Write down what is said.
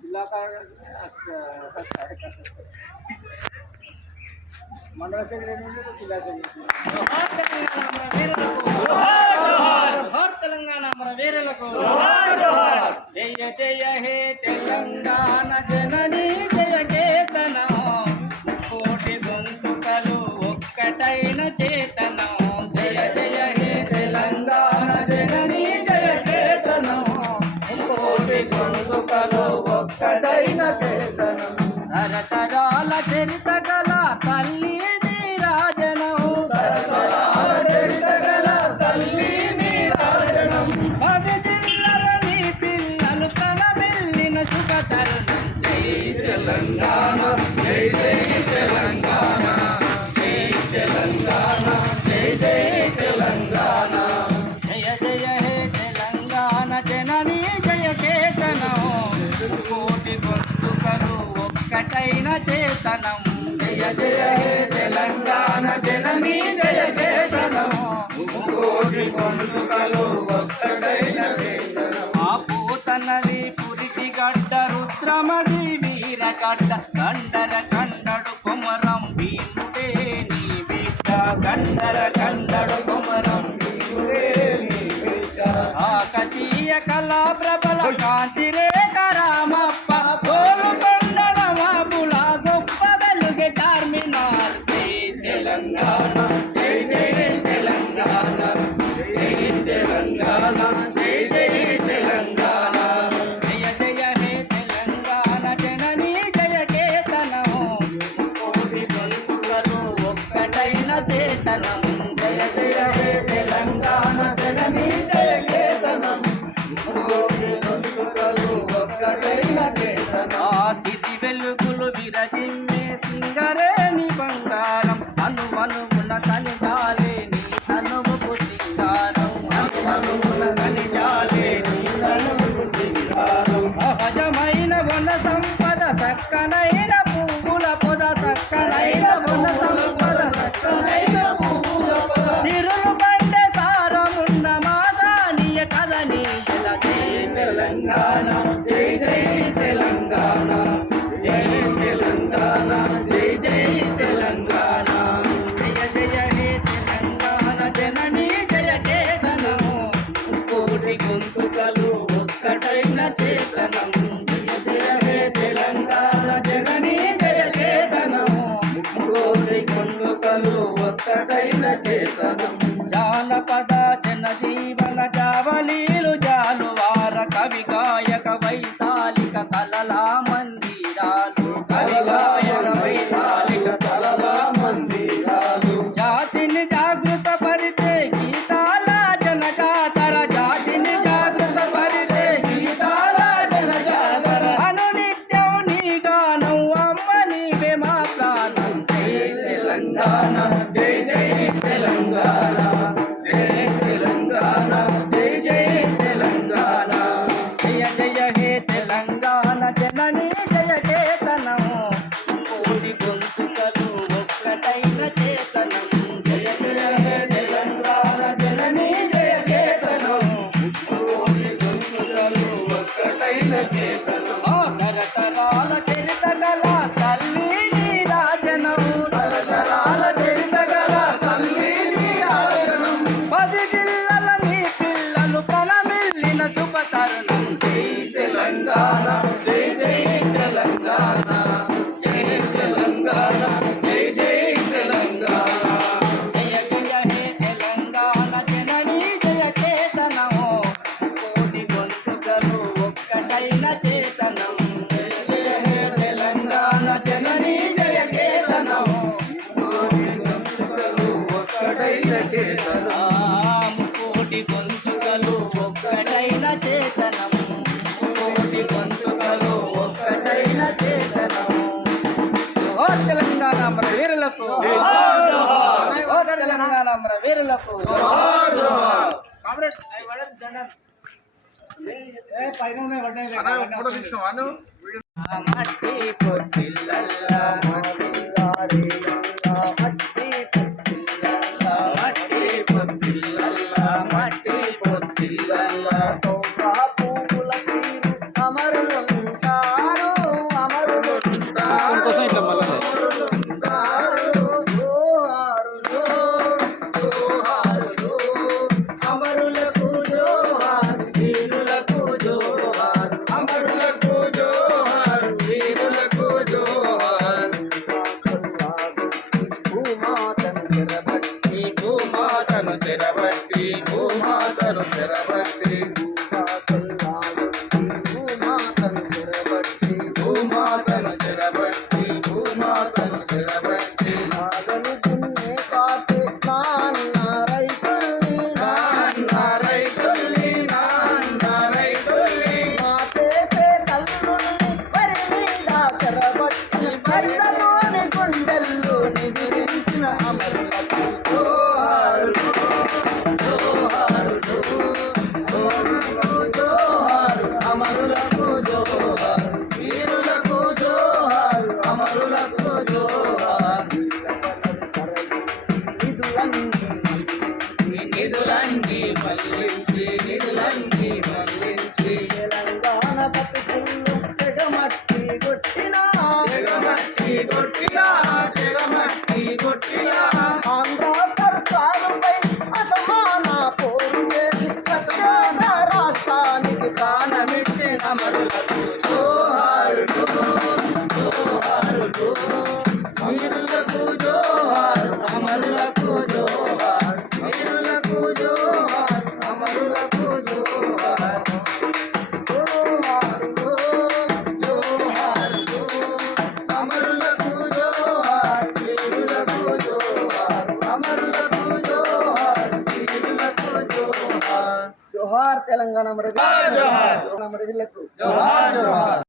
जिला का मंडल सेक्रेटरी तो जिला सेक्रेटरी తెలంగాణ మన వీరులకు జయ జయ హే తెలంగాణ జనని జయ కేతనం కోటి గొంతుకలు ఒక్కటైన చేతనం జయ జయ హే తెలంగాణ జనని జయ కేతనం కోటి గొంతుకలు ఒక్కటైన చేతనం తరతరాల చరిత గల తల్లి నీరాజనం తరతరాల చరిత గల తల్లి నీరాజనం పది జిల్లలని పిల్లలు తన వెళ్ళిన శుభతరుణం జై తెలంగాణ జై జై తెలంగాణ జై తెలంగాణ జై జై తెలంగాణ జయ జయ హే తెలంగాణ జనని జయ కేతనం కోటి గొంతుకలు ఒక్కటైన చేతనం జయ జయ హే తెలంగాణ జనని జయ కేతనం కోటి గొంతుకలు ఒక్కటైన చేతనం ఆ పూతనది పురికి గడ్డ రుద్రమది వీరగడ్డ కండర కండడు కొమరం భీముడే నీ బిడ్డ కండర కండడు కొమరం భీముడే నీ బిడ్డ ఆకతీయ కళా ప్రబల కాంతి రేఖ రామప్ప గోలు కొండడమాబుల గొప్ప వెలుగే చార్మినార్ జై తెలంగాణ జై జై తెలంగాణ జై తెలంగాణ జై జై తెలంగాణ జయ జయ హే తెలంగాణ జనని జయ కేతనం కోటి గొంతుకలు ఒక్కటైన చేతనం జయ జయ హే తెలంగాణ జనని జయ కేతనం కోటి గొంతుకలు ఒక్కటైన చేతనం సిటి వెలుగులు విరజిమ్మే సింగరేణి బంగారం అనుమనుమున కనిజాలే నీ తనువుకు సింగారం అనుమనుమున కనిజాలే నీ తనువుకు సింగారం సహజమైన వన సంపద చక్కనైన పువ్వుల పొద చక్కనైన వన సంపద చక్కనైన పువ్వుల పొద సిరులు పండే సారమున్న మాదానీయ కదనీయల జై తెలంగాణ జై జై తెలంగాణ జై తెలంగాణ జై జై తెలంగాణ జయ జయ హే తెలంగాణ జనని జయ కేతనం కోటి గొంతుకలు ఒక్కటైన చేతనం జయ జయ హే తెలంగాణ జనని జయ కేతనం కోటి గొంతుకలు ఒక్కటైన చేతనం జానపద జనజీవన జావలీలు జాలువార కవి గాయక వైతాళిక కలలా మందిరాలు కవి గాయక వైతాళిక కలలా మందిరాలు జాతిని జాగృత పరితే గీతాల జనజాతర జాతిని జాగృత పరితే గీతాల జనజాతర అనునిత్యం నీ గానం అమ్మ నీవే మా ప్రాణం జై తెలంగాణ జై జై తెలంగాణ జై తెలంగాణ జై జై తెలంగాణ జయ జయ హే తెలంగాణ జనని జయ కేతనం కోటి గొంతుకలు ఒక్కటైన చేతనం జయ జయ హే తెలంగాణ జనని జయ కేతనం కోటి గొంతుకలు ఒక్కటైన చేతనం తరతరాల చరిత గల తల్లి నీరాజనం తరతరాల చరిత గల తల్లి నీరాజనం పది జిల్లలని పిల్లలు ప్రణమిల్లిన శుభతరుణం జై తెలంగాణ జై జై తెలంగాణ జై తెలంగాణ జై జై తెలంగాణ జయ జయ హే తెలంగాణ జనని జయ కేతనం కోటి గొంతుకలు ఒక్కటైన చేతనం జయ జయ హే తెలంగాణ జనని జయ కేతనం కోటి గొంతుకలు ఒక్కటైన చేతనం కోటి గొంతుకలు ఒక్కటైన చేతనం కోటి గొంతుకలు ఒక్కటైన చేతనం ఓ తెలంగాణ మన వీరులకు ఓ తెలంగాణ తెలంగాణ అమర వీరులకు కామ్రేడ్ అవి పడదు జెండా పైన ఉన్నాయి పడ్డాయి మట్టి పొత్తిల్లల్లా మట్టి పొత్తిల్లల్లా మట్టి పొత్తిల్లల్లా పువ్వుల తీరు అమరులుంటారు అమరులుంటారు అమరులకు జోహార్ వీరులకు జోహార్ అమరులకు జోహార్ వీరులకు జోహార్ భూమాతను చెరబట్టి భూమాతను చెరబట్టి భూమాతను చెరబట్టి భూమాతను చెరబట్టి నాగలి దున్నే కాపే నాన్న రైతుల్ని మాపేసే తల్లుల్ని వరి మీద చెరబట్టి పరిసలోని గుండెల్లో నిదిరించిన అమరులకు జోహారులు జోహారులు జోహారు అమరులకు జోహారు వీరులకు జోహారు అమరులకు జోహారు నిధులన్నీ మళ్ళించి నిధులన్నీ మళ్ళించి తెలంగాణ బతుకుల్లో తెగమట్టి కొట్టినా తెగమట్టి కొట్టినా తెగమట్టి కొట్టినా ఆంధ్ర సర్కారుపై అసమాన పోరు చేసి ప్రత్యేక రాష్ట్రానికి ప్రాణమిచ్చే అమరులకు జోహారులు జోహారులు వీరులకు జోహారు అమరులకు జోహారు వీరులకు జోహారు అమరులకు జోహారు జోహారులు జోహారులు అమరులకు జోహారు వీరులకు జోహారు అమరులకు జోహారు వీరులకు జోహార్ జోహార్ తెలంగాణ అమరవీరులకు జోహార్.